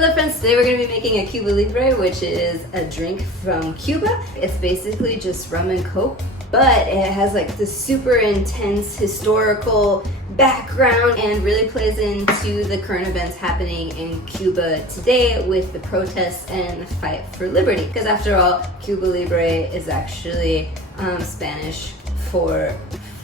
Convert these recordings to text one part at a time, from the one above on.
Hello friends, today we're going to be making a Cuba Libre, which is a drink from Cuba. It's basically just rum and coke, but it has like this super intense historical background and really plays into the current events happening in Cuba today with the protests and the fight for liberty. Because after all, Cuba Libre is actually Spanish for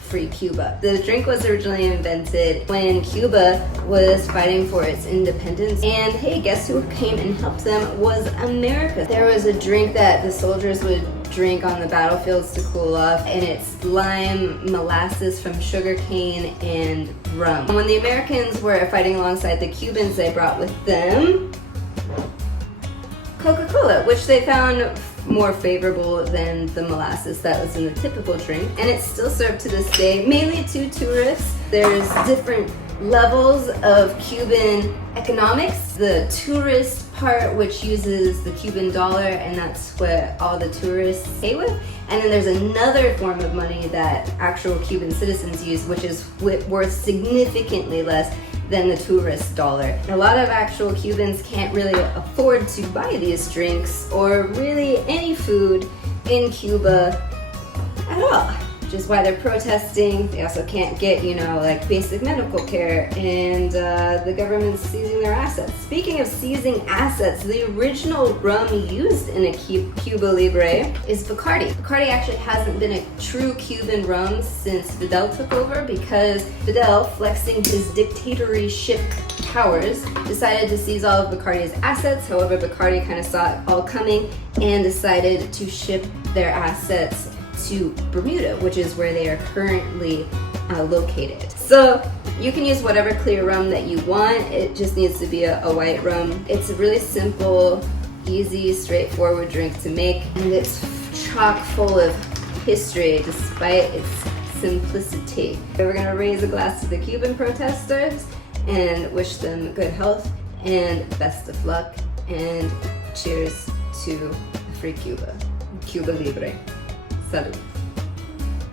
free Cuba. The drink was originally invented when Cuba was fighting for its independence, and hey, guess who came and helped them was America. There was a drink that the soldiers would drink on the battlefields to cool off, and it's lime, molasses from sugarcane, and rum. When the Americans were fighting alongside the Cubans, they brought with them Coca-Cola, which they found more favorable than the molasses that was in the typical drink, and it's still served to this day, mainly to tourists. There's different levels of Cuban economics. The tourist part, which uses the Cuban dollar, and that's what all the tourists pay with. And then there's another form of money that actual Cuban citizens use, which is worth significantly less than the tourist dollar. A lot of actual Cubans can't really afford to buy these drinks or really any food in Cuba at all, which is why they're protesting. They also can't get, like basic medical care, and the government's seizing their assets. Speaking of seizing assets, the original rum used in a Cuba Libre is Bacardi. Bacardi actually hasn't been a true Cuban rum since Fidel took over, because Fidel, flexing his dictatorship powers, decided to seize all of Bacardi's assets. However, Bacardi kind of saw it all coming and decided to ship their assets to Bermuda, which is where they are currently located. So you can use whatever clear rum that you want. It just needs to be a white rum. It's a really simple, easy, straightforward drink to make, and it's chock full of history despite its simplicity. We're gonna raise a glass to the Cuban protesters and wish them good health and best of luck, and cheers to free Cuba. Cuba Libre. Salud.